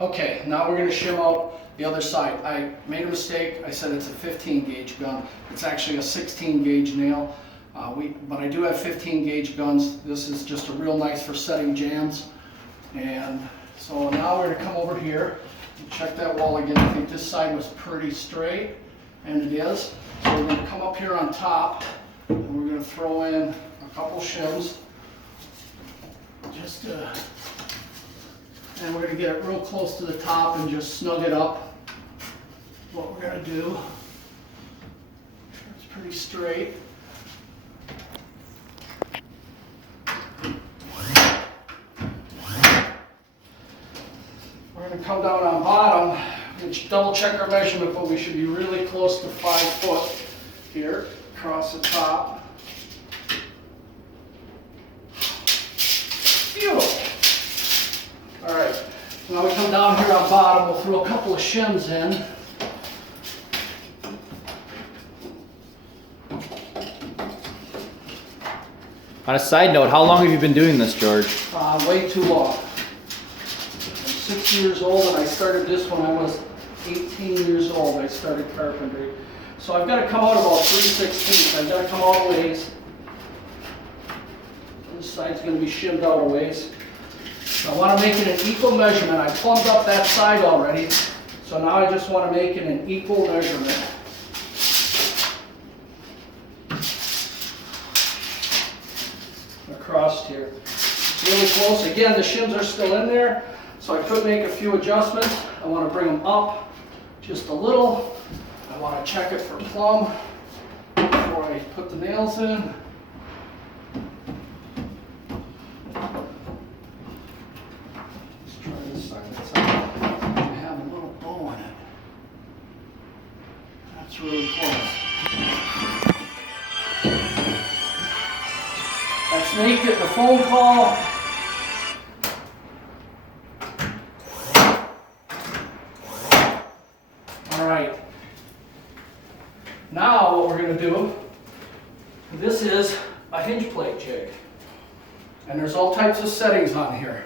Okay, now we're going to shim out the other side. I made a mistake. I said it's a 15 gauge gun. It's actually a 16 gauge nail. But I do have 15 gauge guns. This is just a real nice for setting jams. And so now we're going to come over here and check that wall again. I think this side was pretty straight, and it is. So we're going to come up here on top, and we're going to throw in a couple shims. And we're going to get it real close to the top and just snug it up. What we're going to do. It's pretty straight. We're going to come down on bottom and double check our measurement, but we should be really close to 5 foot here across the top. Beautiful. All right, now we come down here on bottom, we'll throw a couple of shims in. On a side note, how long have you been doing this, George? Way too long. I'm 6 years old, and I started this when I was 18 years old. I started carpentry. So I've got to come out about 3/16. I've got to come out a ways. This side's going to be shimmed out a ways. I want to make it an equal measurement. I plumbed up that side already, so now I just want to make it an equal measurement. Across here. It's really close. Again, the shims are still in there, so I could make a few adjustments. I want to bring them up just a little. I want to check it for plumb before I put the nails in. Really close. Let's make it the phone call. All right. Now what we're going to do, this is a hinge plate jig. And there's all types of settings on here.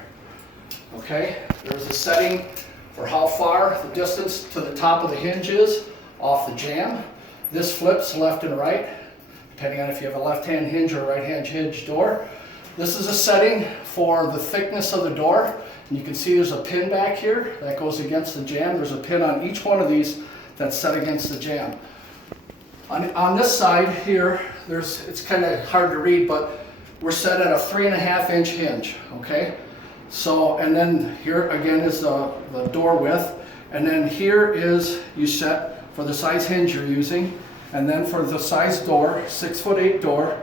Okay? There's a setting for how far the distance to the top of the hinge is off the jamb. This flips left and right, depending on if you have a left-hand hinge or a right-hand hinge door. This is a setting for the thickness of the door. And you can see there's a pin back here that goes against the jamb. There's a pin on each one of these that's set against the jamb. On this side here, it's kind of hard to read, but we're set at a 3.5 inch hinge, okay? So, and then here again is the door width. And then here is, you set for the size hinge you're using, and then for the size door, 6'8" door,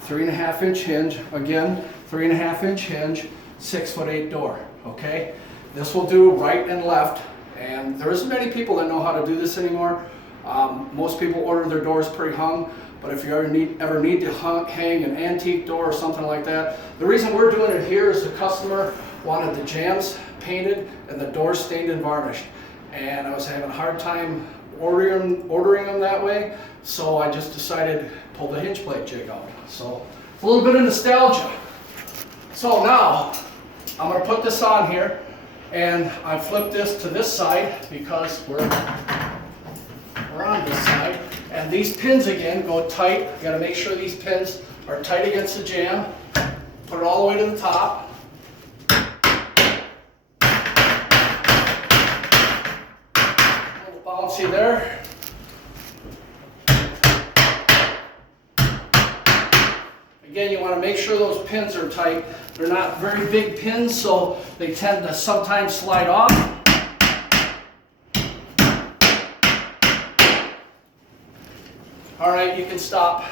3.5 inch hinge, again 3.5 inch hinge, 6'8" door. Okay, this will do right and left, and there isn't many people that know how to do this anymore. Most people order their doors pre-hung, but if you ever need to hang an antique door or something like that, the reason we're doing it here is the customer wanted the jambs painted and the doors stained and varnished, and I was having a hard time ordering them that way, so I just decided to pull the hinge plate jig out. So a little bit of nostalgia. So now I'm going to put this on here, and I flip this to this side because we're on this side, and these pins again go tight. You got to make sure these pins are tight against the jamb. Put it all the way to the top. See there? Again, you want to make sure those pins are tight. They're not very big pins, so they tend to sometimes slide off. All right, you can stop.